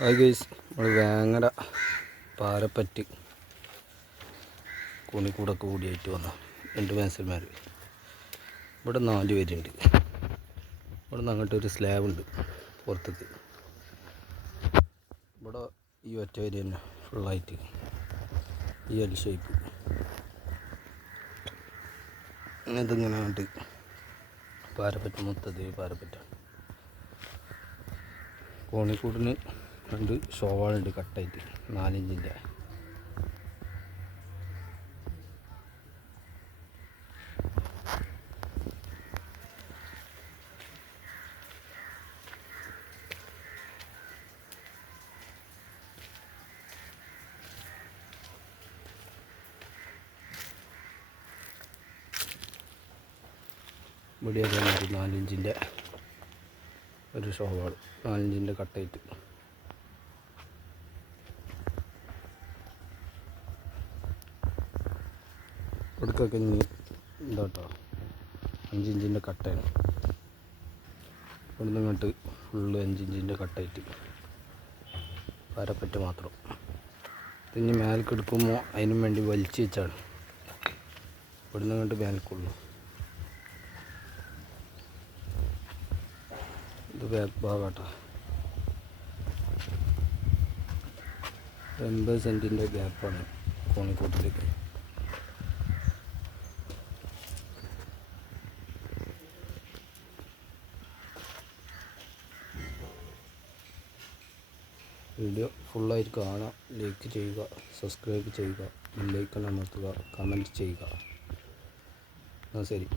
Hi guys, നമ്മൾ Vengara parapet കോണിക്കൂടൊക്കെ കൂടിയായിട്ട് വന്ന 2 മേസന്മാർ. ഇവിടെ 4 പേരുണ്ട്. ഇവിടെ നിന്ന് അങ്ങോട്ട് ഒരു സ്ലാബ് ഉണ്ട് പുറത്തേക്ക്. ഇവിടെ ഈ ഒറ്റ വരി തന്നെ ഫുള്ളായിട്ട് ഈ എൽ ഷേപ്പ് ഇതിങ്ങനെ അങ്ങോട്ട് പാരപ്പറ്റ് മൊത്തത്തിൽ പാരപ്പറ്റാണ്. കോണിക്കൂടിന് 2 ഷോവാളുണ്ട് കട്ടായിട്ട് 4 ഇഞ്ചിൻ്റെ. ഇവിടെ അതേമാതിരി 4 ഇഞ്ചിൻ്റെ ഒരു ഷോവാൾ 4 ഇഞ്ചിൻ്റെ കട്ടായിട്ട്. ഇവിടേക്കൊക്കെ ഇനി എന്താ കേട്ടോ 5 ഇഞ്ചിൻ്റെ കട്ടയാണ്. ഇവിടുന്ന് ഇങ്ങോട്ട് ഫുള്ള് 5 ഇഞ്ചിൻ്റെ കട്ടായിട്ട് പാരപ്പറ്റ് മാത്രം. ഇനി മേലേക്ക് എടുക്കുമ്പോൾ അതിനും വേണ്ടി വലിച്ച് വെച്ചാണ് ഇവിടുന്ന് ഇങ്ങോട്ട് മേലേക്കുള്ളൂ. ഇത് ബാക്ക് ഭാഗാട്ടോ. 80 സെൻറ്റിൻ്റെ ഗ്യാപ്പാണ് കോണിക്കൂട്ടിലേക്ക്. വീഡിയോ ഫുള്ളായിട്ട് കാണാം, ലൈക്ക് ചെയ്യുക, സബ്സ്ക്രൈബ് ചെയ്യുക, ബെല്ലൈക്കൺ അമർത്തുക, കമൻറ്റ് ചെയ്യുക. എന്നാൽ ശരി.